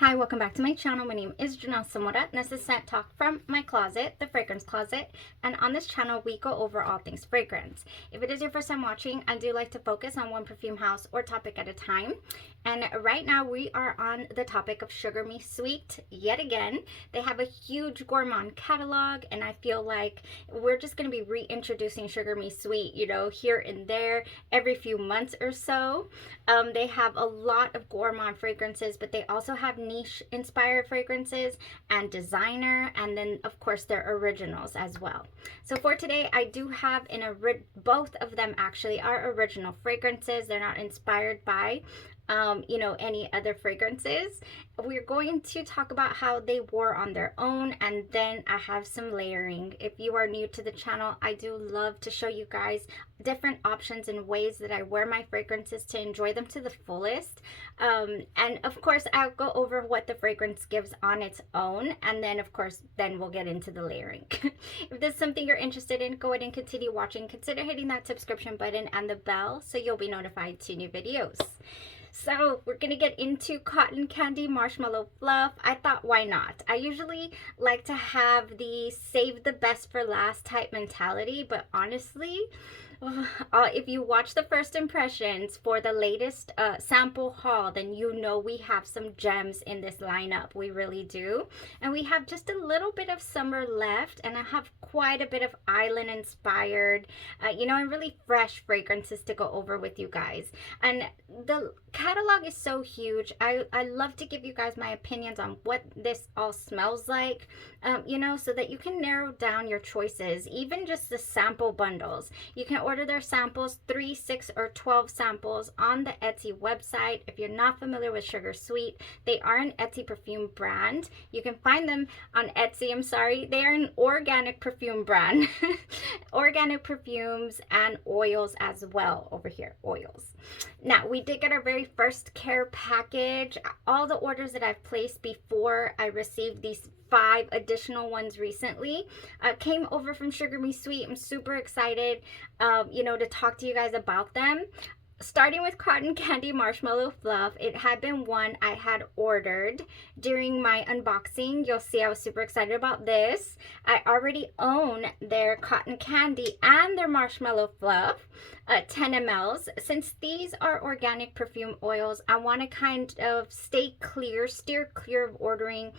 Hi, welcome back to my channel. My name is Janelle Samora, and this is Scent Talk from my closet, the fragrance closet. And on this channel, we go over all things fragrance. If it is your first time watching, I do like to focus on one perfume house or topic at a time. And right now we are on the topic of Sugar Me Sweet yet again. They have a huge Gourmand catalog, and I feel like we're just going to be reintroducing Sugar Me Sweet, you know, here and there every few months or so. They have a lot of Gourmand fragrances, but they also have niche inspired fragrances and designer, and then of course their originals as well. So for today, I do have both of them actually are original fragrances. They're not inspired by any other fragrances. We're going to talk about how they wore on their own, and then I have some layering. If you are new to the channel, I do love to show you guys different options and ways that I wear my fragrances to enjoy them to the fullest. And of course, I'll go over what the fragrance gives on its own, and then of course, then we'll get into the layering. If this is something you're interested in, go ahead and continue watching. Consider hitting that subscription button and the bell so you'll be notified to new videos. So we're gonna get into Cotton Candy Marshmallow Fluff. I thought, why not? I usually like to have the save the best for last type mentality, but honestly, if you watch the first impressions for the latest sample haul, then you know we have some gems in this lineup. We really do. And we have just a little bit of summer left, and I have quite a bit of island inspired, and really fresh fragrances to go over with you guys. And the catalog is so huge. I love to give you guys my opinions on what this all smells like, so that you can narrow down your choices, even just the sample bundles. You can order their samples, 3, 6, or 12 samples on the Etsy website. If you're not familiar with Sugar Sweet, they are an Etsy perfume brand. You can find them on Etsy. I'm sorry, they are an organic perfume brand. Organic perfumes and oils as well over here, oils. Now, we did get our very first care package. All the orders that I've placed before I received these 5 additional ones recently came over from Sugar Me Sweet. I'm super excited, to talk to you guys about them. Starting with Cotton Candy Marshmallow Fluff, it had been one I had ordered during my unboxing. You'll see I was super excited about this. I already own their Cotton Candy and their Marshmallow Fluff, 10 mLs. Since these are organic perfume oils, I want to kind of steer clear of ordering,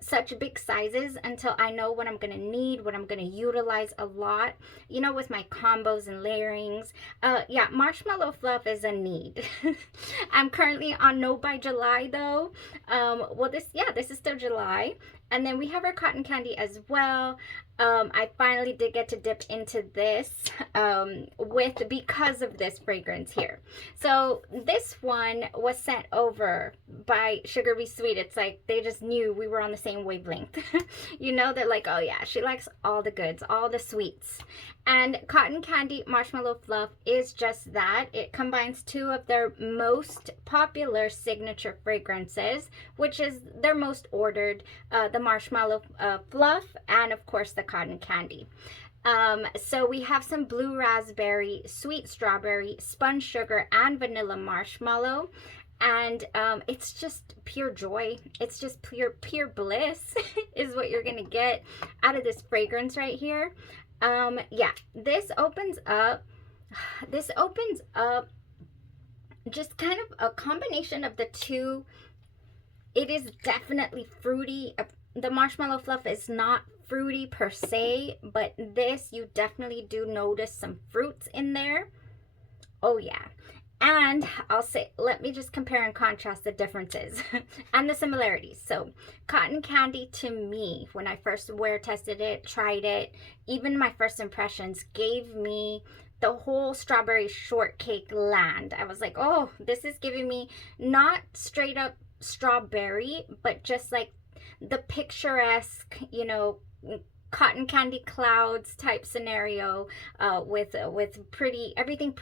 such big sizes until I know what I'm going to need, what I'm going to utilize a lot, with my combos and layerings. Marshmallow Fluff is a need. I'm currently on No by July though. This is still July. And then we have our Cotton Candy as well. I finally did get to dip into this because of this fragrance here. So this one was sent over by Sugar Me Sweet. It's like they just knew we were on the same wavelength. They're like, oh yeah, she likes all the goods, all the sweets. And Cotton Candy Marshmallow Fluff is just that. It combines 2 of their most popular signature fragrances, which is their most ordered, the Marshmallow Fluff and of course the Cotton Candy. So we have some blue raspberry, sweet strawberry, spun sugar, and vanilla marshmallow. And it's just pure joy. It's just pure bliss is what you're gonna get out of this fragrance right here. This opens up just kind of a combination of the 2. It is definitely fruity. The Marshmallow Fluff is not fruity per se, but this, you definitely do notice some fruits in there. Oh yeah. And I'll say, let me just compare and contrast the differences and the similarities. So Cotton Candy, to me, when I first wear tested it, tried it, even my first impressions gave me the whole strawberry shortcake land. I was like, oh, this is giving me not straight up strawberry, but just like the picturesque, cotton candy clouds type scenario, with everything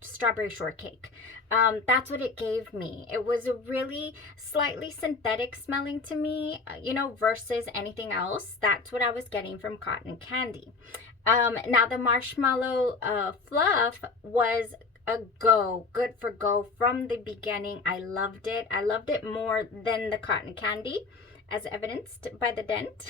strawberry shortcake. That's what it gave me. It was a really slightly synthetic smelling to me, versus anything else. That's what I was getting from Cotton Candy. Now the Marshmallow Fluff was a go, good for go from the beginning. I loved it. I loved it more than the cotton candy, as evidenced by the dent.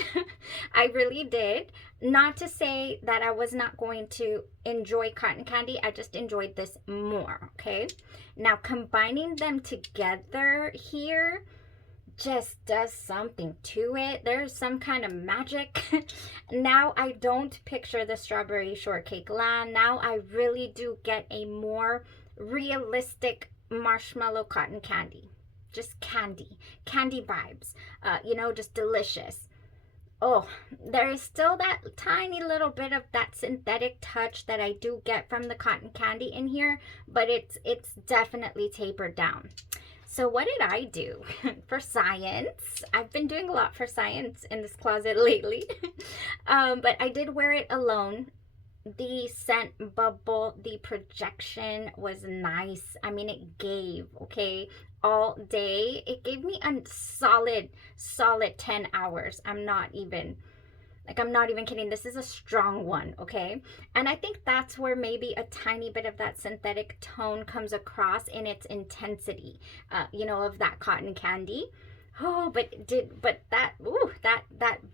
I really did. Not to say that I was not going to enjoy cotton candy, I just enjoyed this more, okay? Now combining them together here just does something to it. There's some kind of magic. Now I don't picture the strawberry shortcake land. Now I really do get a more realistic marshmallow cotton candy. Just candy vibes, you know, just delicious. Oh, there is still that tiny little bit of that synthetic touch that I do get from the cotton candy in here, but it's definitely tapered down. So what did I do for science? I've been doing a lot for science in this closet lately. But I did wear it alone. The scent bubble, the projection was nice. I mean, it gave, okay, all day. It gave me a solid 10 hours. I'm not even kidding. This is a strong one, okay? And I think that's where maybe a tiny bit of that synthetic tone comes across in its intensity, you know, of that cotton candy. Oh, but that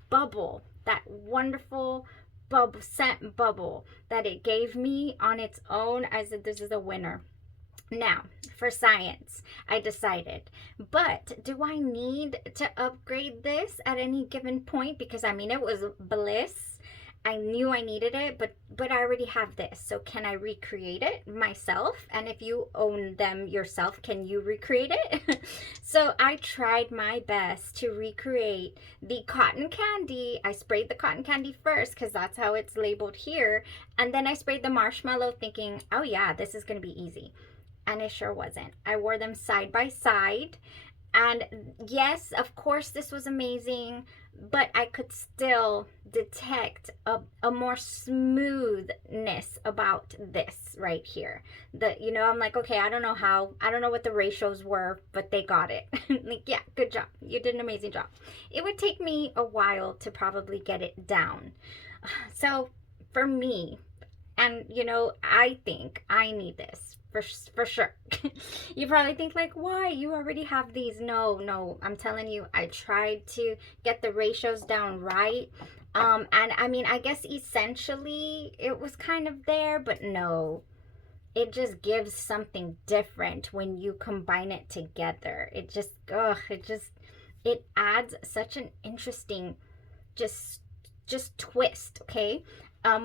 bubble, that wonderful scent bubble that it gave me on its own, I said this is a winner. Now, for science, I decided, but do I need to upgrade this at any given point? Because I mean, it was bliss. I knew I needed it, but I already have this. So can I recreate it myself? And if you own them yourself, can you recreate it? So I tried my best to recreate the cotton candy. I sprayed the cotton candy first because that's how it's labeled here. And then I sprayed the marshmallow thinking, oh yeah, this is going to be easy. And it sure wasn't. I wore them side by side. And yes, of course, this was amazing, but I could still detect a more smoothness about this right here. You know, I'm like, okay, I don't know what the ratios were, but they got it. Like, yeah, good job. You did an amazing job. It would take me a while to probably get it down. So for me, and you know, I think I need this. For sure. You probably think like, why? You already have these. No, I'm telling you, I tried to get the ratios down right. And I mean, I guess essentially it was kind of there, but no, it just gives something different when you combine it together. It just, it adds such an interesting, just twist, okay?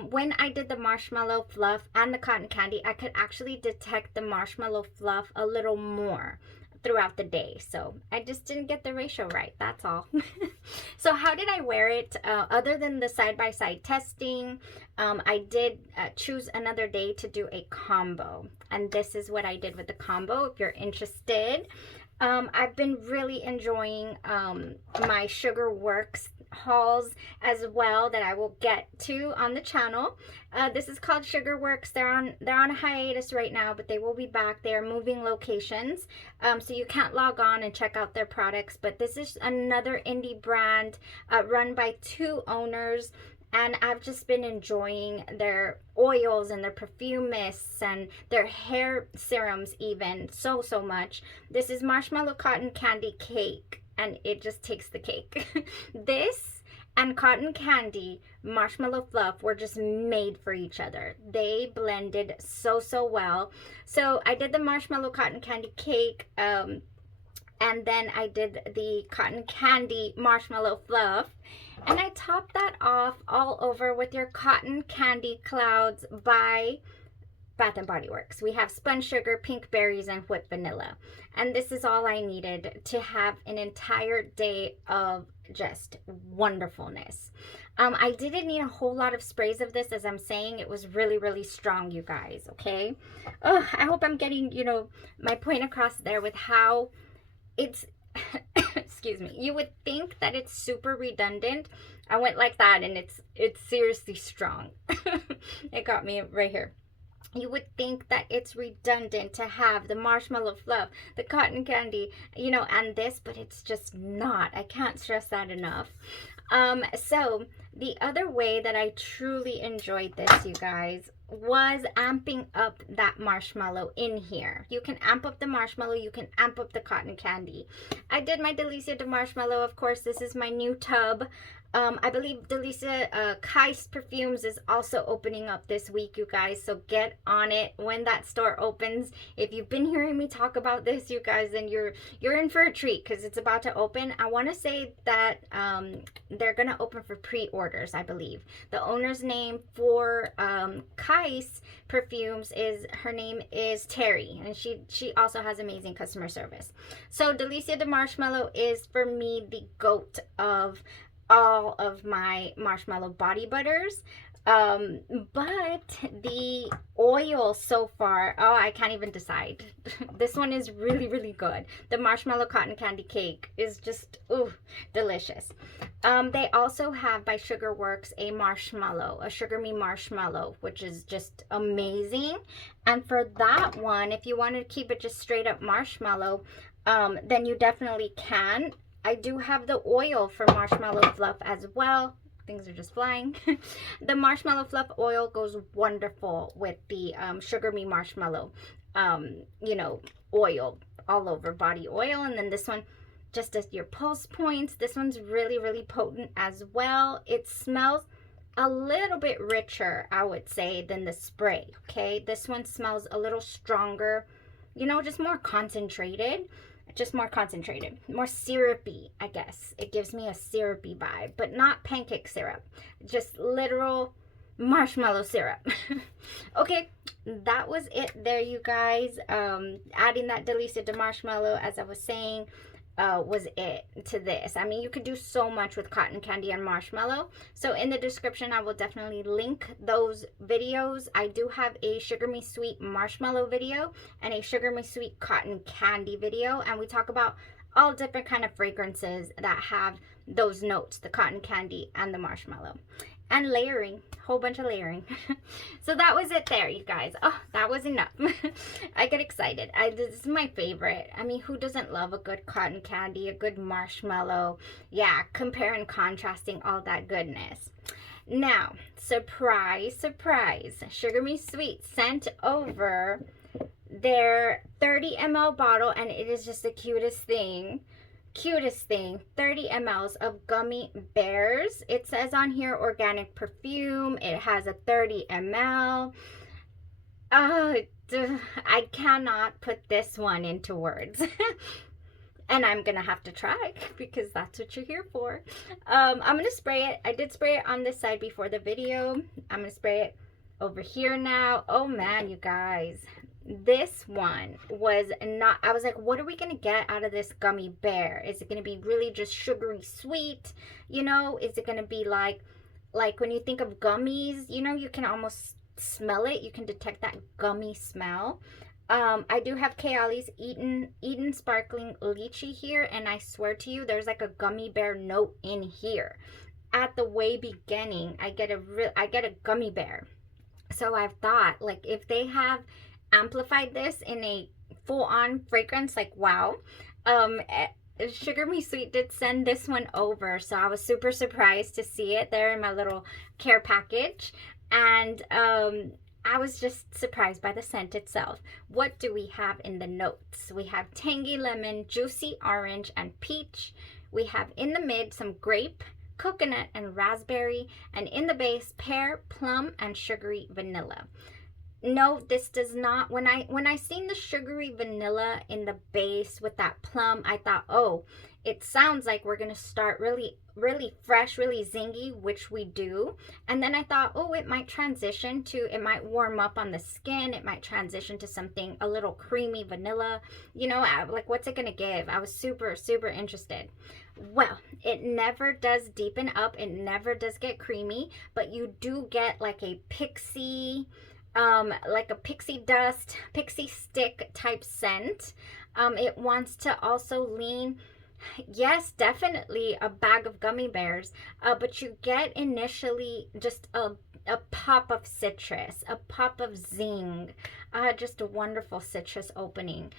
When I did the marshmallow fluff and the cotton candy, I could actually detect the marshmallow fluff a little more throughout the day. So I just didn't get the ratio right. That's all. So how did I wear it? Other than the side-by-side testing, I did choose another day to do a combo. And this is what I did with the combo, if you're interested. I've been really enjoying my Sugar Works hauls as well that I will get to on the channel. This is called Sugar Works. They're on a hiatus right now, but they will be back. They are moving locations, so you can't log on and check out their products. But this is another indie brand run by 2 owners. And I've just been enjoying their oils and their perfume mists and their hair serums even so much. This is Marshmallow Cotton Candy Cake, and it just takes the cake. This and Cotton Candy Marshmallow Fluff were just made for each other. They blended so well. So I did the Marshmallow Cotton Candy Cake, and then I did the Cotton Candy Marshmallow Fluff. And I topped that off all over with your Cotton Candy Clouds by Bath & Body Works. We have spun sugar, pink berries, and whipped vanilla. And this is all I needed to have an entire day of just wonderfulness. I didn't need a whole lot of sprays of this. As I'm saying, it was really strong, you guys, okay? Oh, I hope I'm getting, you know, my point across there with how it's... excuse me, you would think that it's super redundant. I went like that, and it's seriously strong. It got me right here. You would think that it's redundant to have the marshmallow fluff, the cotton candy, you know, and this, but it's just not. I can't stress that enough. So the other way that I truly enjoyed this, you guys, was amping up that marshmallow in here. You can amp up the marshmallow, you can amp up the cotton candy. I did my Delicia de Marshmallow. Of course, this is my new tub. I believe Delicia Kais Perfumes is also opening up this week, you guys, so get on it when that store opens. If you've been hearing me talk about this, you guys, then you're in for a treat because it's about to open. I want to say that they're going to open for pre-orders, I believe. The owner's name for Kais Perfumes her name is Terry, and she also has amazing customer service. So Delicia de Marshmallow is for me the GOAT of all of my marshmallow body butters. But the oil so far, oh, I can't even decide. This one is really, really good. The marshmallow cotton candy cake is just, ooh, delicious. They also have by Sugarworks a Sugar Me marshmallow, which is just amazing. And for that one, if you wanted to keep it just straight up marshmallow, then you definitely can. I do have the oil for Marshmallow Fluff as well. Things are just flying. The Marshmallow Fluff oil goes wonderful with the Sugar Me marshmallow, you know, oil, all over body oil. And then this one, just as your pulse points, this one's really, really potent as well. It smells a little bit richer, I would say, than the spray, okay? This one smells a little stronger, you know, just more concentrated. More syrupy, I guess. It gives me a syrupy vibe, but not pancake syrup, just literal marshmallow syrup. Okay, that was it there, you guys. Adding that Delicia de Marshmallow, as I was saying, was it to this. I mean, you could do so much with cotton candy and marshmallow. So in the description, I will definitely link those videos. I do have a Sugar Me Sweet marshmallow video and a Sugar Me Sweet cotton candy video. And we talk about all different kind of fragrances that have those notes, the cotton candy and the marshmallow. And layering, whole bunch of layering. So that was it there, you guys. Oh, that was enough. I get excited. This is my favorite. I mean, who doesn't love a good cotton candy, a good marshmallow? Yeah, compare and contrasting all that goodness. Now, surprise, surprise. Sugar Me Sweet sent over their 30 ml bottle, and it is just the cutest thing. 30 mLs of gummy bears. It says on here organic perfume. It has a 30 ml. I cannot put this one into words. And I'm gonna have to try because that's what you're here for. I'm gonna spray it. I did spray it on this side before the video. I'm gonna spray it over here now. Oh man, you guys. This one was not, I was like, what are we going to get out of this gummy bear? Is it going to be really just sugary sweet? You know, is it going to be like when you think of gummies, you know, you can almost smell it. You can detect that gummy smell. I do have Kayali's Eden Sparkling Lychee here. And I swear to you, there's like a gummy bear note in here. At the way beginning, I get a gummy bear. So I've thought, like, if they have amplified this in a full-on fragrance, like, wow. Sugar Me Sweet did send this one over, so I was super surprised to see it there in my little care package. And I was just surprised by the scent itself. What do we have in the notes? We have tangy lemon, juicy orange, and peach. We have in the mid some grape, coconut, and raspberry, and in the base pear, plum, and sugary vanilla. No, this does not. When I seen the sugary vanilla in the base with that plum, I thought, oh, it sounds like we're gonna start really, really fresh, really zingy, which we do. And then I thought, oh, it might transition to, it might warm up on the skin. It might transition to something a little creamy vanilla. You know, like, what's it gonna give? I was super, super interested. Well, it never does deepen up. It never does get creamy, but you do get like a pixie dust, pixie stick type scent. It wants to also lean, yes, definitely a bag of gummy bears, but you get initially just a pop of citrus, a pop of zing, just a wonderful citrus opening.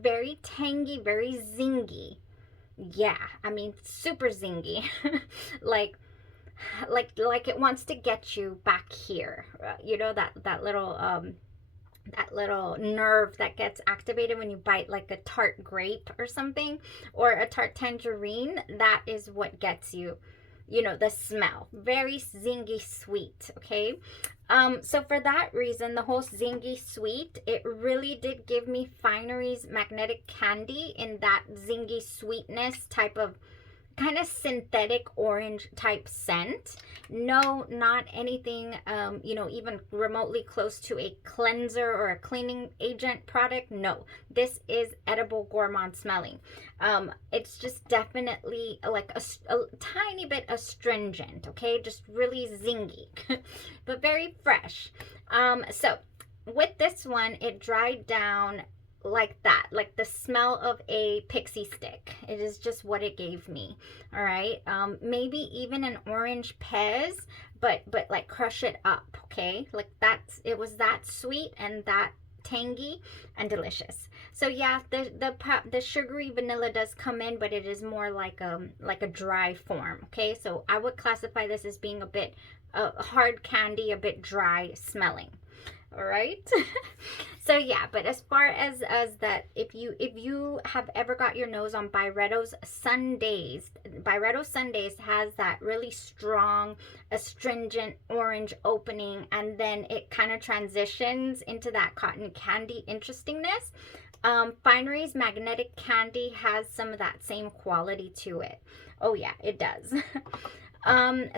Very tangy, very zingy. Yeah, I mean, super zingy. Like, like it wants to get you back here. You know, that little nerve that gets activated when you bite like a tart grape or something, or a tart tangerine. That is what gets you, you know, the smell. Very zingy sweet, okay? So for that reason, the whole zingy sweet, it really did give me Finery's Magnetic Candy in that zingy sweetness type of kind of synthetic orange type scent. No, not anything, you know, even remotely close to a cleanser or a cleaning agent product. No, this is edible gourmand smelling. It's just definitely like a tiny bit astringent, okay? Just really zingy, but very fresh. So with this one, it dried down like that, like the smell of a pixie stick. It is just what it gave me. All right, maybe even an orange pez, but like crush it up, okay? Like that's, it was that sweet and that tangy and delicious. So yeah, the sugary vanilla does come in, but it is more like a dry form, okay? So I would classify this as being a bit hard candy, a bit dry smelling. All right. So yeah, but as far as that, if you have ever got your nose on Byretto's Sundays, Byretto Sundays has that really strong astringent orange opening, and then it kind of transitions into that cotton candy interestingness. Finery's Magnetic Candy has some of that same quality to it. Oh yeah, it does.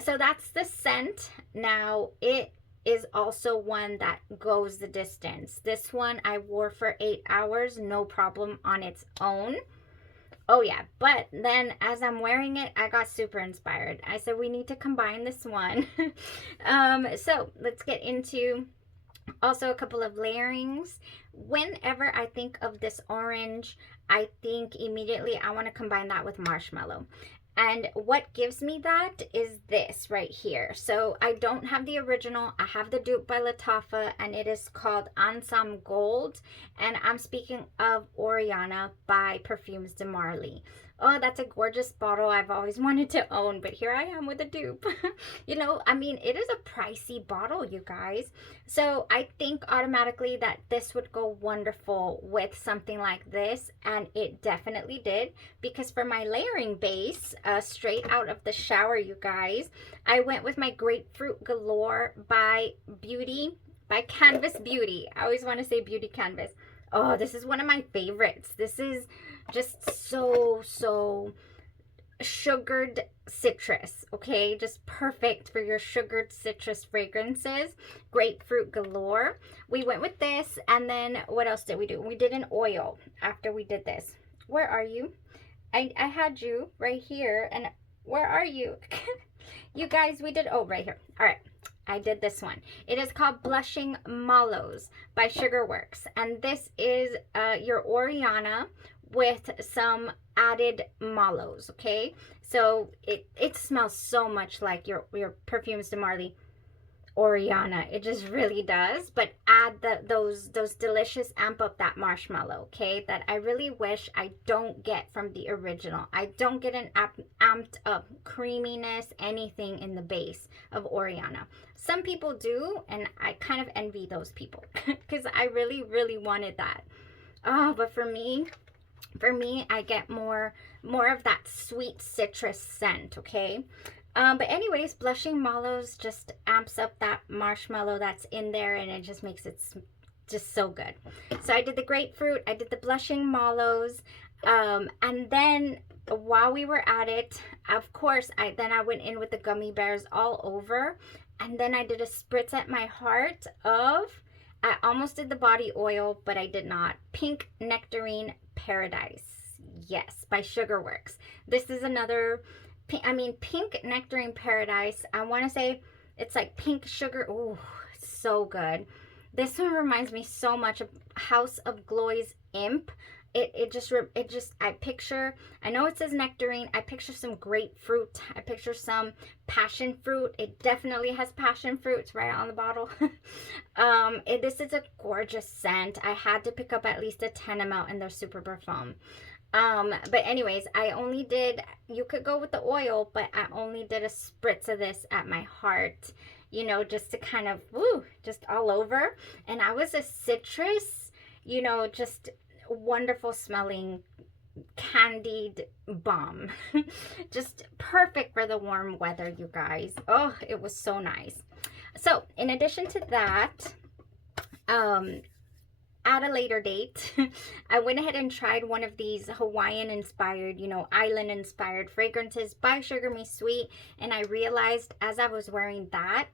So that's the scent. Now it is also one that goes the distance. This one I wore for 8 hours, no problem on its own. Oh yeah, but then as I'm wearing it, I got super inspired. I said we need to combine this one. So let's get into also a couple of layerings. Whenever I think of this orange, I think immediately I want to combine that with marshmallow. And what gives me that is this right here. So I don't have the original. I have the dupe by Lattafa, and it is called Ensemble Gold. And I'm speaking of Oriana by Perfumes de Marly. Oh, that's a gorgeous bottle I've always wanted to own, but here I am with a dupe. You know, I mean, it is a pricey bottle, you guys. So I think automatically that this would go wonderful with something like this, and it definitely did, because for my layering base, straight out of the shower, you guys, I went with my Grapefruit Galore by Canvas Beauty. I always want to say Beauty Canvas. Oh, this is one of my favorites. This is just so sugared citrus, okay? Just perfect for your sugared citrus fragrances. Grapefruit Galore. We went with this, and then what else did we do? We did an oil after we did this. Where are you? I had you right here, and where are you? You guys, we did, oh, right here. All right. I did this one. It is called Blushing Mallows by Sugarworks, and this is your Oriana with some added mallows, okay? So it smells so much like your Perfumes de Marly Oriana. It just really does, but add those delicious, amp up that marshmallow, okay? That I really wish I don't get from the original. I don't get an amped up creaminess, anything in the base of Oriana. Some people do, and I kind of envy those people because I really wanted that. Oh, but for me, I get more of that sweet citrus scent, okay? But anyways, Blushing Mallows just amps up that marshmallow that's in there, and it just makes it just so good. So I did the grapefruit, I did the Blushing Mallows, and then while we were at it, of course, I went in with the gummy bears all over, and then I did a spritz at my heart of, I almost did the body oil, but I did not. Pink Nectarine Paradise. Yes, by Sugarworks. This is another, Pink Nectarine Paradise. I want to say it's like pink sugar. Oh, so good. This one reminds me so much of House of Glory's Imp. It just, I know it says nectarine. I picture some grapefruit. I picture some passion fruit. It definitely has passion fruit. It's right on the bottle. This is a gorgeous scent. I had to pick up at least a 10 ml in their Super Parfum. But anyways, I only did, you could go with the oil, but I only did a spritz of this at my heart, you know, just to kind of, woo, just all over. And I was a citrus, you know, just wonderful smelling candied bomb. Just perfect for the warm weather, you guys. Oh, it was so nice. So in addition to that, at a later date, I went ahead and tried one of these Hawaiian inspired, you know, island inspired fragrances by Sugar Me Sweet. And I realized as I was wearing that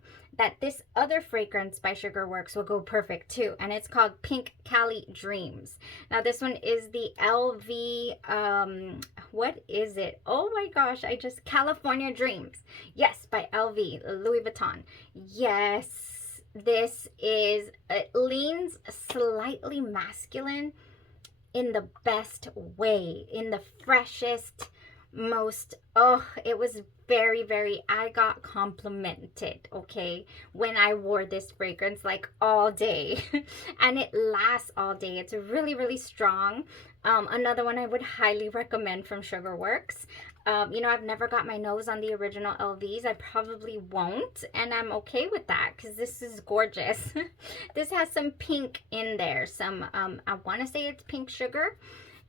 this other fragrance by Sugar Works will go perfect too. And it's called Pink Cali Dreams. Now this one is the LV, what is it? Oh my gosh, California Dreams. Yes, by LV, Louis Vuitton. Yes. This is, it leans slightly masculine in the best way, in the freshest, most, oh, it was very, very, I got complimented, okay, when I wore this fragrance like all day. And it lasts all day. It's really, really strong. Another one I would highly recommend from Sugar Works. You know, I've never got my nose on the original LVs. I probably won't, and I'm okay with that because this is gorgeous. This has some pink in there, some, I want to say it's pink sugar.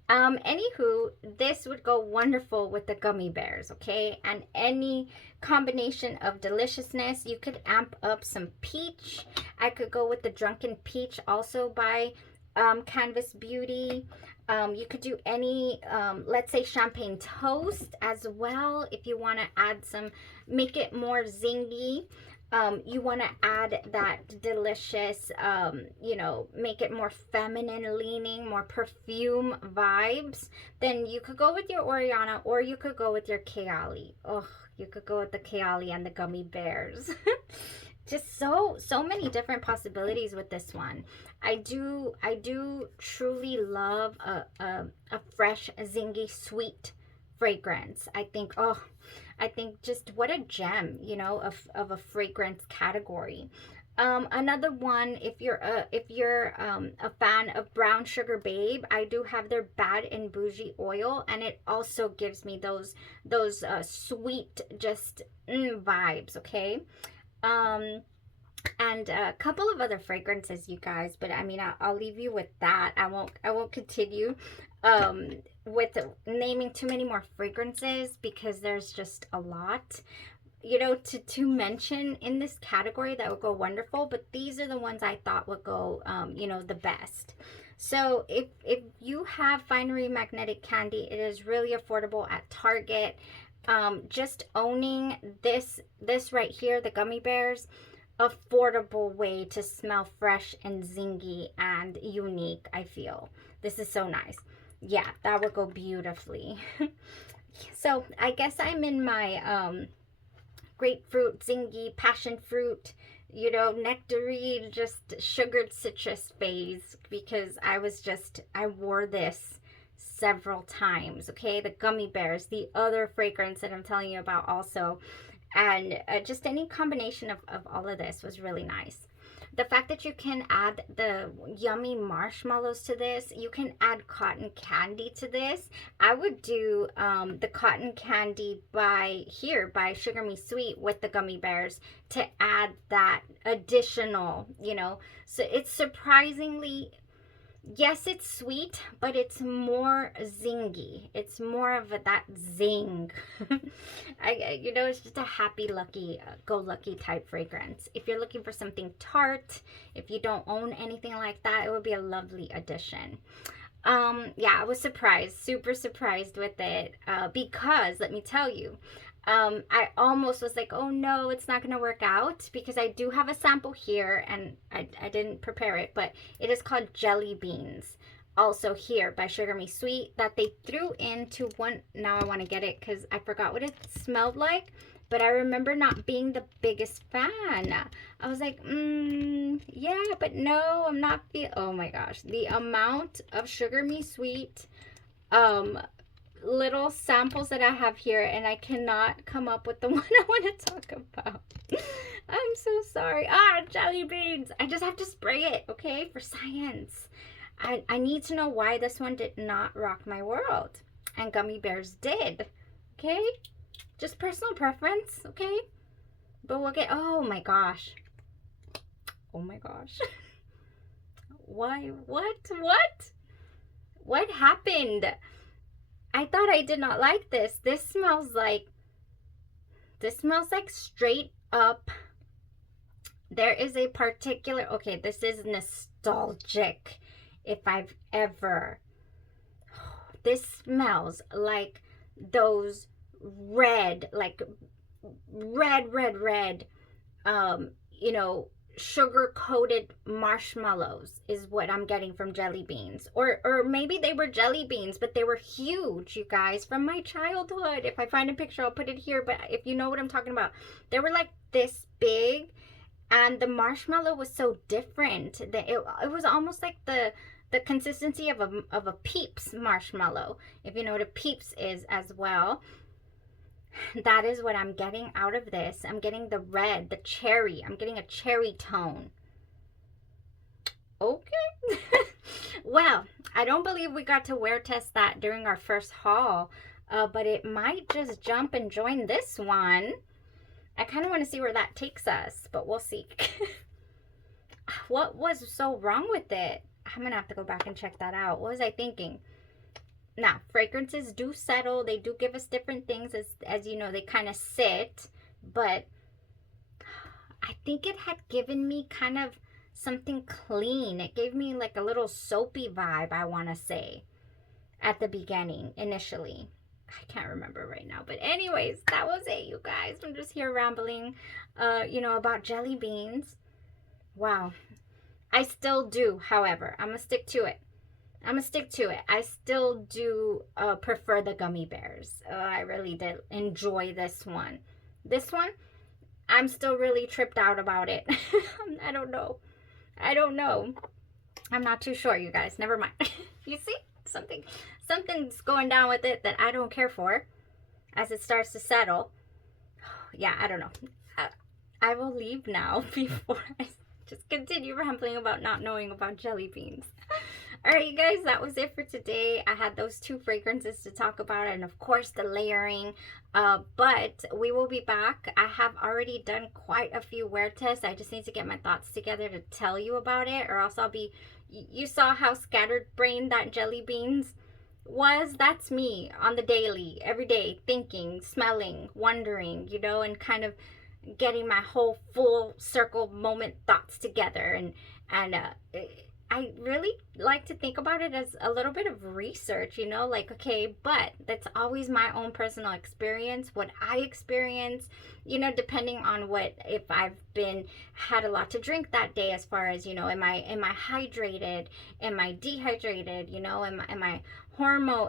Anywho, this would go wonderful with the gummy bears, okay? And any combination of deliciousness. You could amp up some peach. I could go with the Drunken Peach also by Canvas Beauty. You could do any, let's say champagne toast as well. If you want to add some, make it more zingy. You want to add that delicious, you know, make it more feminine leaning, more perfume vibes, then you could go with your Oriana, or you could go with your Keali. Oh, you could go with the Keali and the gummy bears. Just so many different possibilities with this one. I do truly love a fresh, zingy, sweet fragrance. I think, oh, I think just what a gem, you know, of a fragrance category. Another one, if you're a fan of Brown Sugar Babe, I do have their Bad and Bougie oil, and it also gives me those sweet just vibes, okay? And a couple of other fragrances, you guys, but I mean, I'll leave you with that. I won't continue with naming too many more fragrances because there's just a lot, you know, to mention in this category that would go wonderful, but these are the ones I thought would go, you know, the best. So if you have Finery Magnetic Candy, it is really affordable at Target. Just owning this right here, the gummy bears, affordable way to smell fresh and zingy and unique. I feel this is so nice. Yeah, that would go beautifully. So I guess I'm in my grapefruit, zingy, passion fruit, you know, nectarine, just sugared citrus phase, because I wore this several times, okay? The gummy bears, the other fragrance that I'm telling you about also, and just any combination of all of this was really nice. The fact that you can add the yummy marshmallows to this, you can add cotton candy to this. I would do the cotton candy by Sugar Me Sweet with the gummy bears to add that additional, you know. So it's surprisingly, yes, it's sweet, but it's more zingy. It's more of that zing. You know, it's just a happy, lucky, go lucky type fragrance. If you're looking for something tart, if you don't own anything like that, it would be a lovely addition. Yeah, I was surprised, super surprised with it, because let me tell you, I almost was like, oh no, it's not going to work out, because I do have a sample here and I didn't prepare it, but it is called Jelly Beans, also here by Sugar Me Sweet, that they threw into one. Now I want to get it because I forgot what it smelled like, but I remember not being the biggest fan. I was like, yeah, but no, I'm not oh my gosh, the amount of Sugar Me Sweet little samples that I have here, and I cannot come up with the one I want to talk about. I'm so sorry. Jelly beans. I just have to spray it, okay, for science. I need to know why this one did not rock my world. And Gummy Bears did. Okay? Just personal preference, okay? But we'll get, oh my gosh. Oh my gosh. Why? What happened? I thought I did not like this. This smells like straight up. There is a particular, okay, this is nostalgic if I've ever. This smells like those red, you know, sugar-coated marshmallows is what I'm getting from jelly beans. Or maybe they were jelly beans, but they were huge, you guys, from my childhood. If I find a picture, I'll put it here, but if you know what I'm talking about. They were like this big, and the marshmallow was so different that it was almost like the consistency of a Peeps marshmallow, if you know what a Peeps is as well. That is what I'm getting out of this. I'm getting the red, the cherry. I'm getting a cherry tone. Okay. Well, I don't believe we got to wear test that during our first haul, but it might just jump and join this one. I kind of want to see where that takes us, but we'll see. What was so wrong with it? I'm going to have to go back and check that out. What was I thinking? Now, fragrances do settle. They do give us different things as you know, they kind of sit. But I think it had given me kind of something clean. It gave me like a little soapy vibe, I want to say, at the beginning, initially. I can't remember right now. But anyways, that was it, you guys. I'm just here rambling, you know, about jelly beans. Wow. I still do, however. I'm going to stick to it. I still do prefer the Gummy Bears. I really did enjoy this one. This one, I'm still really tripped out about it. I don't know. I'm not too sure, you guys. Never mind. You see? Something's going down with it that I don't care for as it starts to settle. Yeah, I don't know. I will leave now before I just continue rambling about not knowing about jelly beans. Alright, you guys, that was it for today. I had those two fragrances to talk about, and of course the layering. But we will be back. I have already done quite a few wear tests. I just need to get my thoughts together to tell you about it, or else I'll be... You saw how scattered brained that jelly beans was? That's me on the daily, every day, thinking, smelling, wondering, you know, and kind of getting my whole full circle moment thoughts together. And I really like to think about it as a little bit of research, you know, like, okay, but that's always my own personal experience, what I experience, you know, depending on if I've had a lot to drink that day, as far as, you know, am I hydrated, am I dehydrated, you know, am I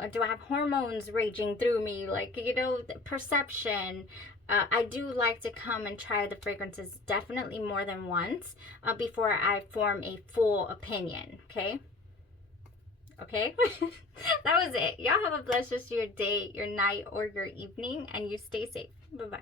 do I have hormones raging through me, like, you know, perception. I do like to come and try the fragrances definitely more than once before I form a full opinion, okay? Okay? That was it. Y'all have a blessed rest of your day, your night, or your evening, and you stay safe. Bye-bye.